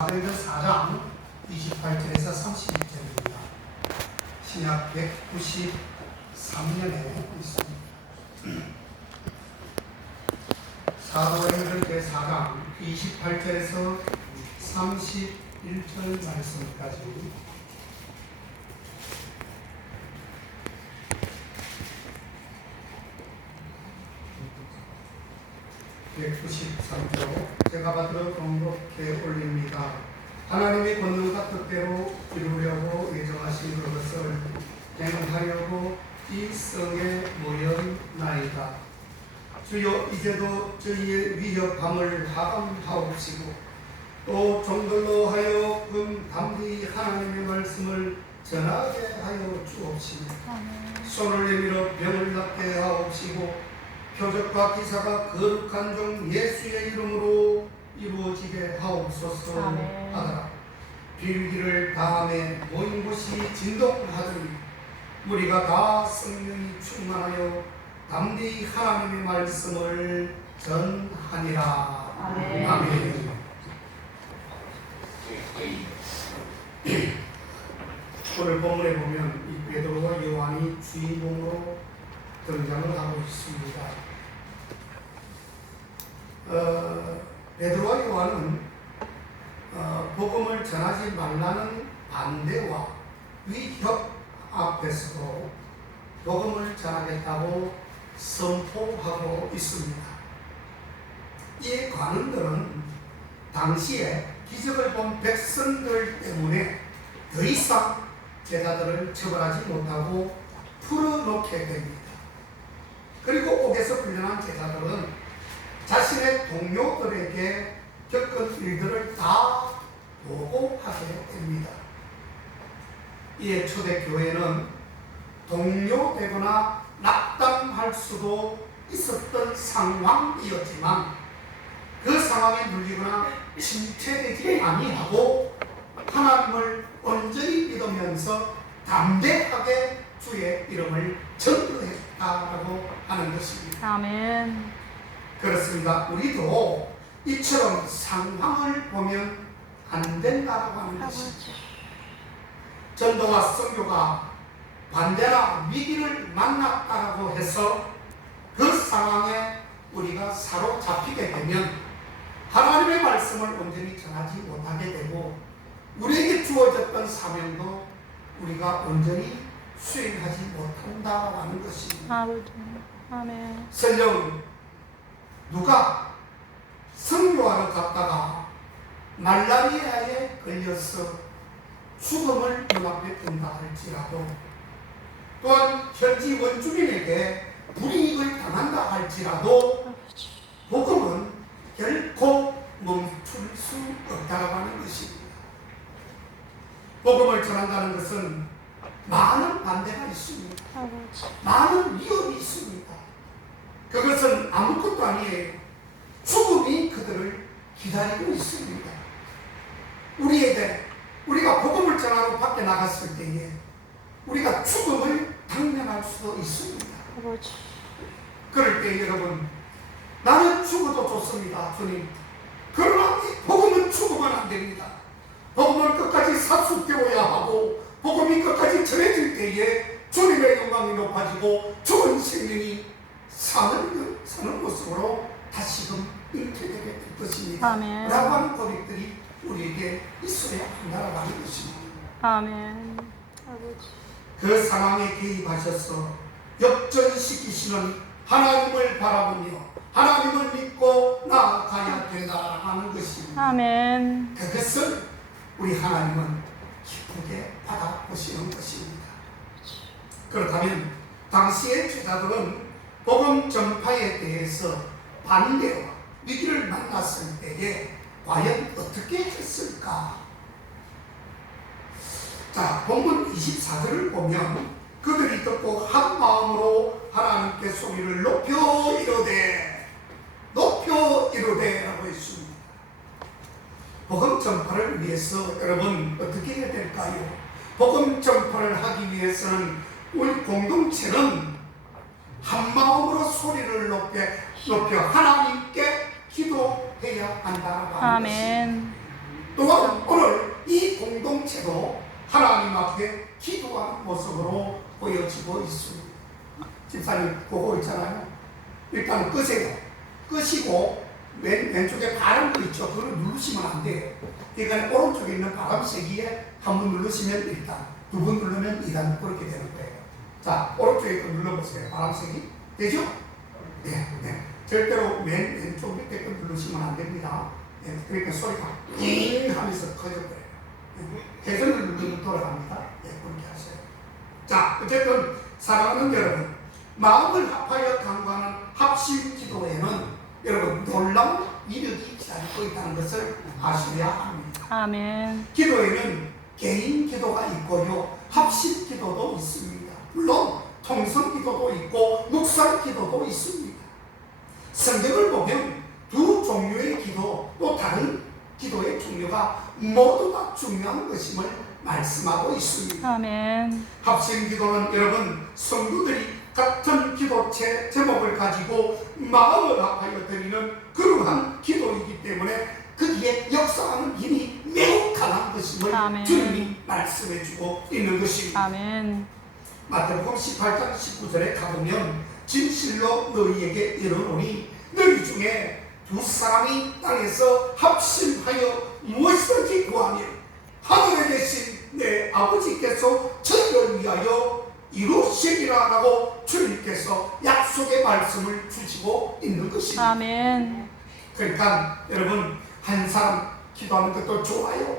사도행전 4장 28절에서 31절입니다. 신약 193년에 있습니다. 사도행전 제4장 28절에서 31절 말씀까지 193조 제가 받들어 공독해 올립니다. 하나님의 권능과 뜻대로 이루려고 예정하신 그것을 행하려고 이 성에 모였나이다. 주여 이제도 저희의 위협함을 하감하옵시고 또 종들로 하여금 담대히 하나님의 말씀을 전하게 하여 주옵시며 손을 내밀어 병을 낫게 하옵시고 표적과 기사가 거룩한 종 예수의 이름으로 이루어지게 하옵소서 하더라. 빌기를 다음에 모인 곳이 진동하더니 우리가 다 성령이 충만하여 담대히 하나님의 말씀을 전하니라. 아멘. 오늘 본문에 보면 이 베드로와 요한이 주인공으로 등장을 하고 있습니다. 베드로와 요한은 복음을 전하지 말라는 반대와 위협 앞에서도 복음을 전하겠다고 선포하고 있습니다. 이 관원들은 당시에 기적을 본 백성들 때문에 더 이상 제자들을 처벌하지 못하고 풀어놓게 됩니다. 그리고 옥에서 풀려난 제자들은 자신의 동료들에게 겪은 일들을 다 보고하게 됩니다. 이에 초대교회는 동요되거나 낙담할 수도 있었던 상황이었지만 그 상황에 눌리거나 침체되지 아니하고 하나님을 온전히 믿으면서 담대하게 주의 이름을 전도했다라고 하는 것입니다. 아멘. 그렇습니다. 우리도 이처럼 상황을 보면 안 된다고 하는 것입니다. 전도와 선교가 반대나 위기를 만났다고 해서 그 상황에 우리가 사로잡히게 되면 하나님의 말씀을 온전히 전하지 못하게 되고 우리에게 주어졌던 사명도 우리가 온전히 수행하지 못한다고 하는 것입니다. 아멘. 설령 누가 선교하러 갔다가 말라리아에 걸려서 죽음을 눈앞에 둔다 할지라도 또한 현지 원주민에게 불이익을 당한다 할지라도 복음은 결코 멈출 수 없다고 하는 것입니다. 복음을 전한다는 것은 많은 반대가 있습니다. 많은 위협이 있습니다. 그것은 아무것도 아니에요. 죽음이 그들을 기다리고 있습니다. 우리가 복음을 전하러 밖에 나갔을 때에 우리가 죽음을 당면할 수도 있습니다. 그럴 때 여러분, 나는 죽어도 좋습니다, 주님. 그러나 이 복음은 죽으면 안 됩니다. 복음은 끝까지 사수되어야 하고 복음이 끝까지 전해질 때에 주님의 영광이 높아지고 죽은 생명이 사는 모습으로 다시금 잉태되게 될 것입니다. 아멘. 라고 하는 고백들이 우리에게 있어야 한다고 하는 것입니다. 아멘. 그 상황에 개입하셔서 역전시키시는 하나님을 바라보며 하나님을 믿고 나아가야 된다고 하는 것입니다. 아멘. 그것을 우리 하나님은 기쁘게 받아보시는 것입니다. 그렇다면 당시의 제자들은 복음 전파에 대해서 반대와 위기를 만났을 때에 과연 어떻게 했을까? 자, 본문 24절을 보면 그들이 듣고 한 마음으로 하나님께 소리를 높여 이르되 라고 했습니다. 복음 전파를 위해서 여러분 어떻게 해야 될까요? 복음 전파를 하기 위해서는 우리 공동체는 한 마음으로 소리를 높여 하나님께 기도해야 한다고 하는 것입니다. 또한 오늘 이 공동체도 하나님 앞에 기도하는 모습으로 보여지고 있습니다. 집사님 보고 있잖아요. 일단 끄세요. 끄시고 왼쪽에 바람도 있죠. 그걸 누르시면 안 돼요. 그러니까 오른쪽에 있는 바람세기에 한 번 누르시면 1단, 두 번 누르면 2단 그렇게 되는 거예요. 자, 오른쪽에 거 눌러보세요. 바람세기 되죠? 네. 절대로 왼쪽 밑에 거 누르시면 안 됩니다. 네, 그러니까 소리가 잉 하면서 커져버려요. 회전을 누르면 돌아갑니다. 네, 그렇게 하세요. 자, 어쨌든 사랑하는 여러분, 마음을 합하여 강구하는 합심 기도에는 여러분 놀라운 이력이 기다리고 있다는 것을 아셔야 합니다. 아멘. 기도에는 개인 기도가 있고요, 합심 기도도 있습니다. 물론 통성 기도도 있고 묵상 기도도 있습니다. 성경을 보면 두 종류의 기도, 또 다른 기도의 종류가 모두 다 중요한 것임을 말씀하고 있습니다. 아멘. 합심 기도는 여러분 성도들이 같은 기도체 제목을 가지고 마음을 합하여 드리는 그러한 기도이기 때문에 거기에 역사하는 힘이 매우 강한 것임을 아멘. 주님이 말씀해 주고 있는 것입니다. 아멘. 마태복음 18장 19절에 가보면 진실로 너희에게 이르노니 너희 중에 두 사람이 땅에서 합심하여 무엇이든지 구하면 하늘에 계신 내 아버지께서 저희를 위하여 이루시리라 라고 주님께서 약속의 말씀을 주시고 있는 것입니다. 아멘. 그러니까 여러분, 한 사람 기도하는 것도 좋아요.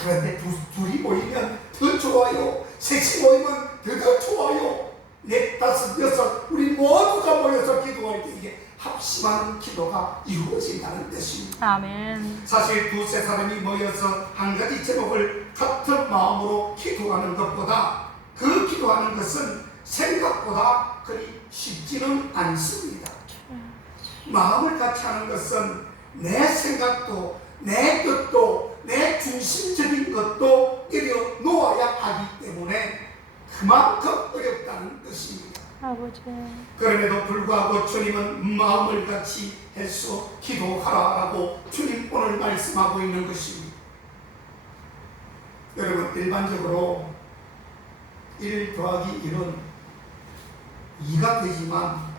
그런데 둘이 모이면 더 좋아요. 셋이 모이면 더 좋아요. 넷, 다섯, 여섯 우리 모두가 모여서 기도할 때 이게 합심하는 기도가 이루어진다는 뜻입니다. 아멘. 사실 두세 사람이 모여서 한 가지 제목을 같은 마음으로 기도하는 것보다 그 기도하는 것은 생각보다 그리 쉽지는 않습니다. 마음을 같이 하는 것은 내 생각도 내 뜻도 내 중심적인 것도 이려 놓아야 하기 때문에 그만큼 어렵다는 뜻입니다. 아버지. 그럼에도 불구하고 주님은 마음을 같이 해서 기도하라라고 주님 오늘 말씀하고 있는 것입니다. 여러분, 일반적으로 1 더하기 1은 2가 되지만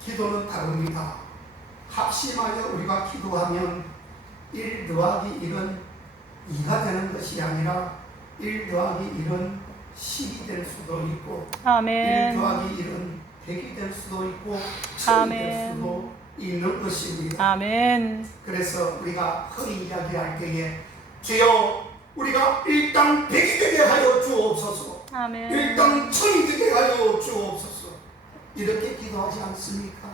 기도는 다릅니다. 합심하여 우리가 기도하면 1 더하기 1은 2가 되는 것이 아니라 1 더하기 1은 10이 될 수도 있고 아멘. 1 더하기 1은 100이 될 수도 있고 1000이 될 수도 있는 것입니다. 아멘. 그래서 우리가 흔히 이야기할 때에 주여 우리가 일당 100이 되게 하여 주옵소서, 아멘. 일당 1000이 되게 하여 주옵소서, 이렇게 기도하지 않습니까?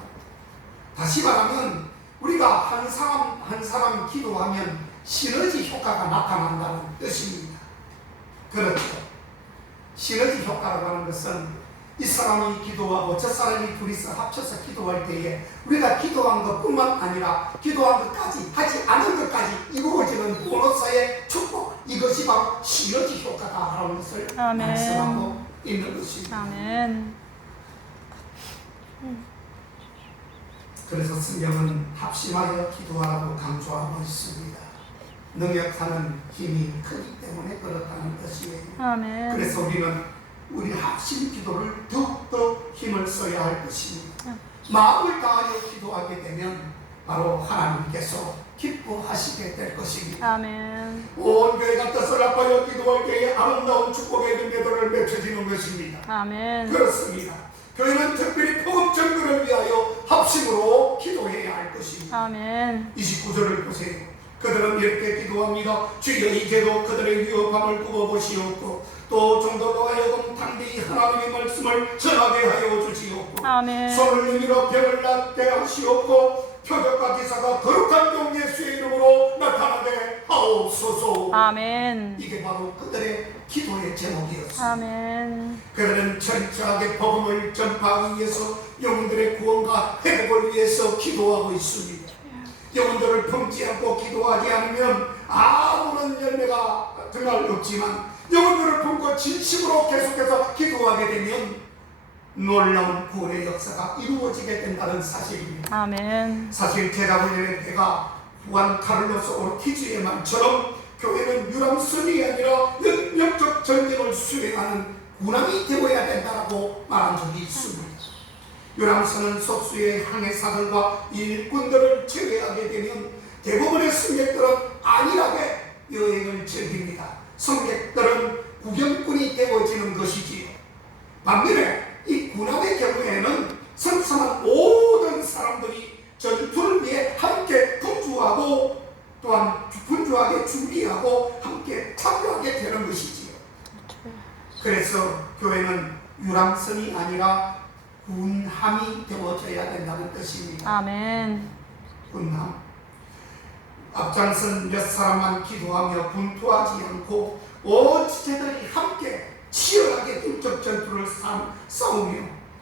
다시 말하면 우리가 한 사람 한 사람 기도하면 시너지 효과가 나타난다는 뜻입니다. 그렇죠. 시너지 효과라고 하는 것은 이 사람이 기도하고 저 사람이 둘이서 합쳐서 기도할 때에 우리가 기도한 것뿐만 아니라 기도한 것까지 하지 않은 것까지 이루어지는 보너스의 축복, 이것이 바로 시너지 효과다라는 것을 아멘. 말씀하고 있는 것입니다. 아멘. 그래서 성경은 합심하여 기도하라고 강조하고 있습니다. 능력하는 힘이 크기 때문에 그렇다는 뜻이에요. 아멘. 그래서 우리 합심 기도를 더욱더 힘을 써야 할 것입니다. 마음을 다하여 기도하게 되면 바로 하나님께서 기뻐하시게 될 것입니다. 아멘. 온 교회가 뜻을 합하여 기도할 때에 아름다운 축복의 능력을 맺혀지는 것입니다. 아멘. 그렇습니다. 교회는 특별히 복음 전도를 위하여 합심으로 기도해야 할 것입니다. 아멘. 29절을 보세요. 그들은 이렇게 기도합니다. 주여 이제도 그들의 위협함을 굽어보시옵고 또 종도로 하여금 당대히 하나님의 말씀을 전하게 하여 주시옵고 아멘. 손을 내밀어 병을 낫게 하시옵고 표적과 기사가 거룩한 종 예수의 이름으로 나타나게 하옵소서. 아멘. 이게 바로 그들의 기도의 제목이었습니다. 아멘. 그들은 철저하게 복음을 전파하기 위해서 영혼들의 구원과 회복을 위해서 기도하고 있습니다. 영혼들을 품지 않고 기도하지 않으면 아무런 열매가 정말 없지만 영혼들을 품고 진심으로 계속해서 기도하게 되면 놀라운 구원의 역사가 이루어지게 된다는 사실입니다. 아멘. 사실 제가 훈련의 때가 후안 카를로스 오르티즈의 말처럼 교회는 유람선이 아니라 영적 전쟁을 수행하는 군함이 되어야 된다고 말한 적이 있습니다. 유람선은 속수의 항해사들과 일꾼들을 제외하게 되면 대부분의 승객들은 안일하게 여행을 즐깁니다. 승객들은 구경꾼이 되어지는 것이지요. 반면에 이 군함의 경우에는 선선한 모든 사람들이 전투를 위해 함께 분주하고 또한 분주하게 준비하고 함께 참여하게 되는 것이지요. 그래서 교회는 유람선이 아니라 군함이 되어져야 된다는 뜻입니다. 아멘. 군함. 앞장선 몇 사람만 기도하며 분투하지 않고 온 지체들이 함께 치열하게 영적 전투를 싸우며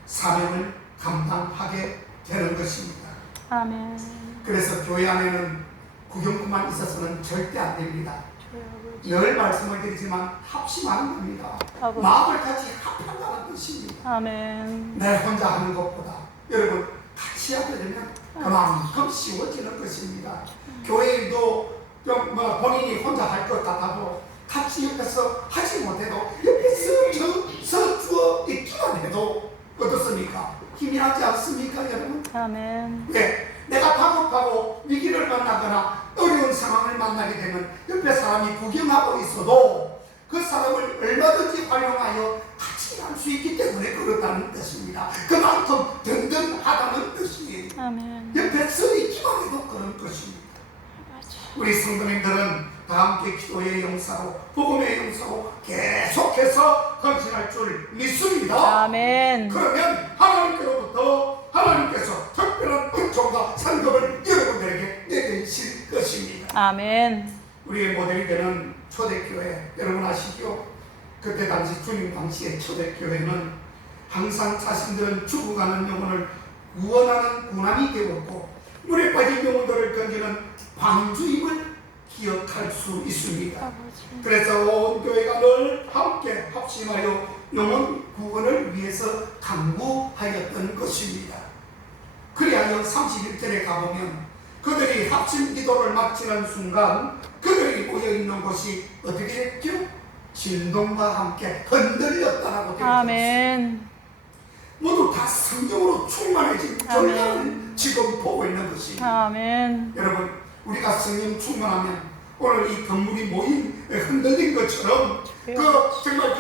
사명을 감당하게 되는 것입니다. 아멘. 그래서 교회 안에는 구경꾼만 있어서는 절대 안 됩니다. 늘 말씀을 드리지만 합심하는 겁니다. 마음을 같이 합한다는 뜻입니다. 아멘. 내 혼자 하는 것보다 여러분 같이 하게 되면 그만큼 쉬워지는 것입니다. 교회 일도 좀 본인이 혼자 할 것 같아도 같이 옆에서 하지 못해도 옆에서 서주어 있기만 해도 어떻습니까? 힘이 나지 않습니까, 여러분? 아멘. 네, 내가 다급하고 위기를 만나거나 어려운 상황을 만나게 되면 옆에 사람이 구경하고 있어도 그 사람을 얼마든지 활용하여 같이 할 수 있기 때문에 그렇다는 뜻입니다. 그만큼 든든하다는 뜻이에요. 아멘. 옆에 서 있기만 해도 그런 것입니다. 우리 성도님들은 다 함께 기도의 용사로 복음의 용사로 계속해서 헌신할 줄 믿습니다. 아멘. 그러면 하나님께로부터 하나님께서 특별한 은총과 상급을 여러분들에게 내리실 것입니다. 아멘. 우리의 모델이 되는 초대교회 여러분 아시죠? 그때 당시 주님 당시의 초대교회는 항상 자신들은 죽어가는 영혼을 구원하는 군함이 되었고 물에 빠진 영혼들을 건지는 방주임을 기억할 수 있습니다. 그래서 온 교회가 늘 함께 합심하여 영혼 구원을 위해서 간구하였던 것입니다. 그리하여 31절에 가보면 그들이 합심 기도를 마치는 순간 그들이 모여있는 곳이 어떻게 됐죠? 진동과 함께 흔들렸다라고 되어 있습니다. 아멘. 모두 다 성령으로 충만해진 결과를 지금 보고 있는 것입니다. 아멘. 여러분 우리가 성령 충만하면 오늘 이 건물이 모인 흔들린 것처럼 정말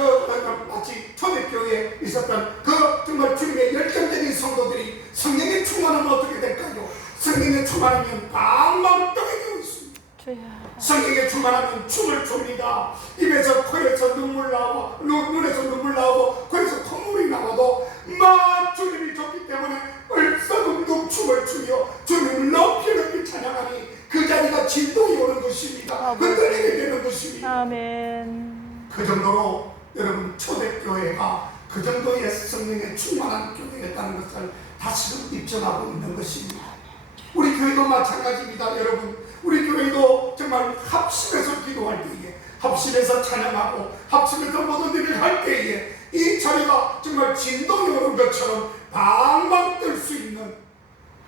마치 초대교회에 있었던 정말 주님의 열정적인 성도들이 성령에 충만하면 어떻게 될까요? 성령에 충만하면 방방 떠게 있습니다. 성령에 충만하면 춤을 춥니다. 입에서 코에서 눈물 나오고 눈에서 눈물 나오고 코에서 콧물이 나와도 막 주님이 좋기 때문에 얼싸둥둥 춤을 추며 주님을 높이 찬양하니 그 자리가 진동이 오는 것입니다. 흔들리게 되는 것입니다. 아멘. 그 정도로 여러분 초대교회가 그 정도의 성령에 충만한 교회였다는 것을 다시금 입증하고 있는 것입니다. 우리 교회도 마찬가지입니다. 여러분 우리 교회도 정말 합심해서 기도할 때에 합심해서 찬양하고 합심해서 모든 일을 할 때에 이 자리가 정말 진동이 오는 것처럼 방방 뜰 수 있는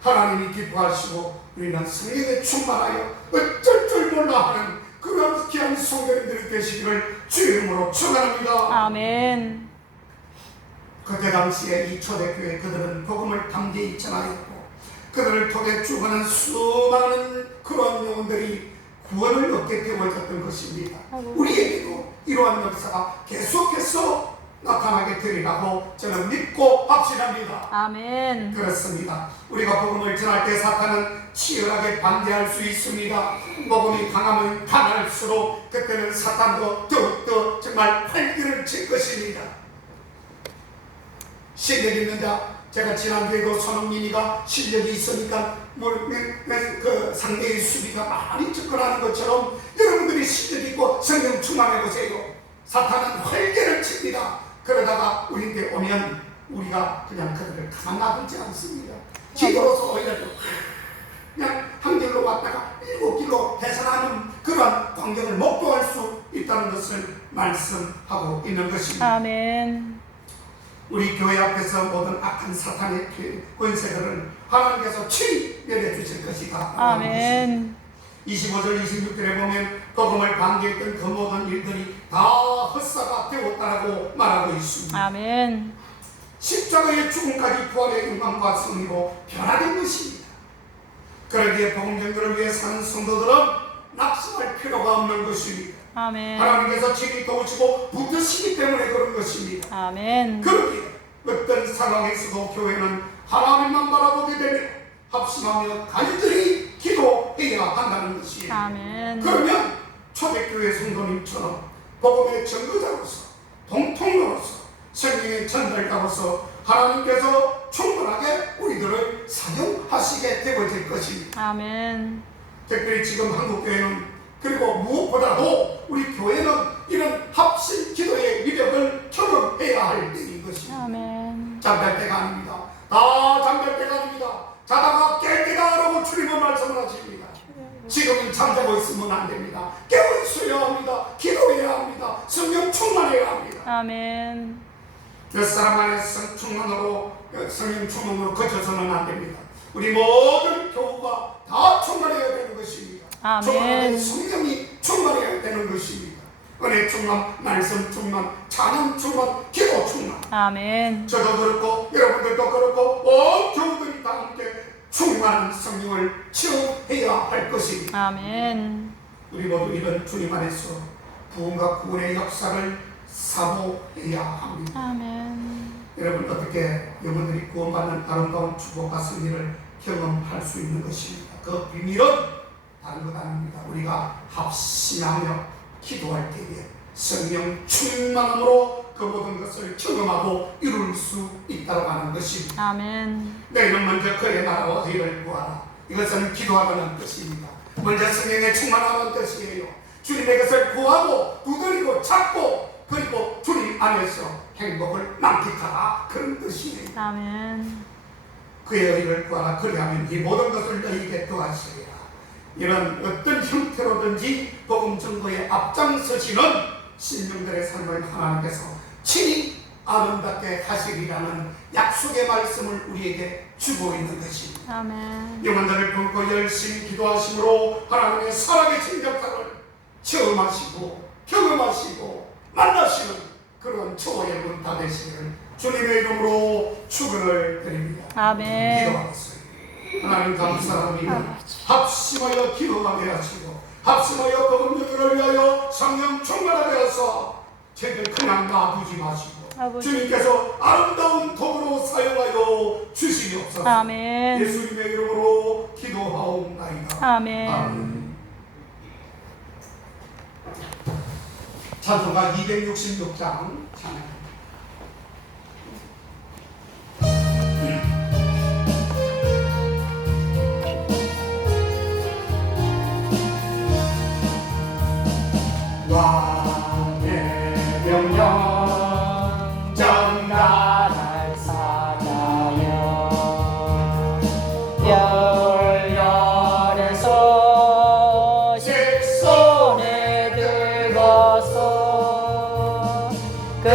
하나님이 기뻐하시고 우리는 성령에 충만하여 어쩔 줄 몰라 하는 그런 귀한 성도님들이 되시기를 주의 이름으로 축원합니다. 아멘. 그때 당시에 이 초대교회 그들은 복음을 담대히 전하였고 그들을 통해 죽어가는 수많은 그런 영혼들이 구원을 얻게 되어졌던 것입니다. 우리에게도 이러한 역사가 계속해서 나타나게 되리라고 저는 믿고 확신합니다. 아멘. 그렇습니다. 우리가 복음을 전할 때 사탄은 치열하게 반대할 수 있습니다. 복음이 강하면 강할수록 그때는 사탄도 더욱더 정말 활기를 칠 것입니다. 실력 있는 자, 제가 지난주에도 손흥민이가 실력이 있으니까 그 상대의 수비가 많이 접근하는 것처럼 여러분들이 실력 있고 성령 충만해 보세요. 사탄은 활개를 칩니다. 그러다가 우리한테 오면 우리가 그냥 그들을 가만 놔두지 않습니다. 지도로서 오히려 그냥 한 길로 왔다가 7길로 해산하는 그런 광경을 목도할 수 있다는 것을 말씀하고 있는 것입니다. 아멘. 우리 교회 앞에서 모든 악한 사탄의 권세들을 하나님께서 친히 멸해 주실 것이다. 아멘. 25절 26절에 보면 복음을 반대했던 그 모든 일들이 다 헛사가 되었다라고 말하고 있습니다. 아멘. 십자가의 죽음까지 부활의 영광과 승리로 변화된 것입니다. 그러기에 복음 전도를 위해 사는 성도들은 낙심할 필요가 없는 것입니다. 아멘. 하나님께서 친히 도우시고 붙드시기 때문에 그런 것입니다. 아멘. 그러기에 어떤 상황에서도 교회는 하나님만 바라보게 되며 합심하며 간절히 기도해야 한다는 것이에요. 아멘. 그러면 초대교회 성도님처럼 복음의 전도자로서 동통로로서 성령의 전달자로서 하나님께서 충분하게 우리들을 사용하시게 되어질 것입니다. 아멘. 특별히 지금 한국교회는 그리고 무엇보다도 우리 교회는 이런 합심 기도의 위력을 경험해야 할 때인 것입니다. 아멘. 잠잘 때가 아닙니다. 다 잠잘 때가 아닙니다. 자다가 깰 때가 하라고 주님은 말씀을 하십니다. 지금은 잠자고 있으면 안 됩니다. 깨어 있어야 합니다. 기도해야 합니다. 성령 충만해야 합니다. 아멘. 몇 사람 안에 성령 충만으로 거쳐서는 안 됩니다. 우리 모든 교우가 다 충만해야 되는 것입니다. 아멘. 충만한 성령이 충만해야 되는 것입니다. 은혜 충만, 말씀 충만, 찬양 충만, 기도 충만. 아멘. 저도 그렇고 여러분들도 그렇고 온 교우들이 다 함께 충만한 성령을 체험해야 할 것입니다. 아멘. 우리 모두 이런 주님 안에서 부흥과 구원의 역사를 사모해야 합니다. 아멘. 여러분 어떻게 여러분들이 구원받는 아름다운 축복과 승리를 경험할 수 있는 것입니다. 그 비밀은 다른 것 아닙니다. 우리가 합심하며 기도할 때에 성령 충만함으로 그 모든 것을 경험하고 이룰 수 있다고 하는 것입니다. 아멘. 너희는 먼저 그의 나라와 의를 구하라. 이것은 기도하라는 뜻입니다. 먼저 성령에 충만하는 뜻이에요. 주님의 것을 구하고 두드리고 찾고 그리고 주님 안에서 행복을 만끽하라. 그런 뜻이에요. 아멘. 그의 의를 구하라. 그리하면 이 모든 것을 너희에게 더하시리라. 이런 어떤 형태로든지 복음 전도에 앞장서시는 신령들의 삶을 하나님께서 친히 아름답게 하시리라는 약속의 말씀을 우리에게 주고 있는 것입니다. 아멘. 영혼들을 품고 열심히 기도하심으로 하나님의 살아계신 역사를 체험하시고 경험하시고 만나시는 그런 저의 문 다 되시기를 주님의 이름으로 축원을 드립니다. 아멘. 기도하겠습니다. 하나님 감사합니다. 아버지. 합심하여 기도하게 하시고 합심하여 복음 전도를 위하여 성령 충만하게 하사 저희들 그냥 놔두지 마시고 아버지. 주님께서 아름다운 도구로 사용하여 주시옵소서. 아멘. 예수님의 이름으로 기도하옵나이다. 아멘. 아멘. 찬송가 266장 찬양. 왕의 명령 정나라를 사자여 열렬에서 손에 들고서 그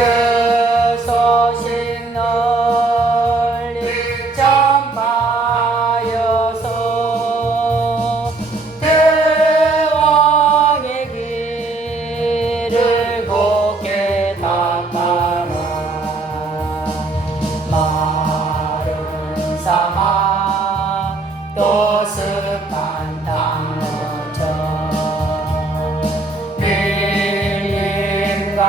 소식 널리 전파여서 대왕의 길을 곱게 닦아라 마른 사막 또 습한 땅처럼 밀림과